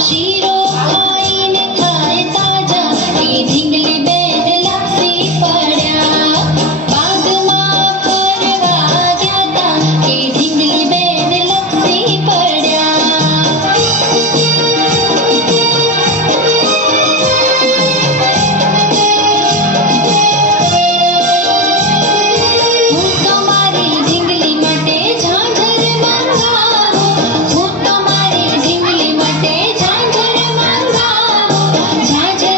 白い જા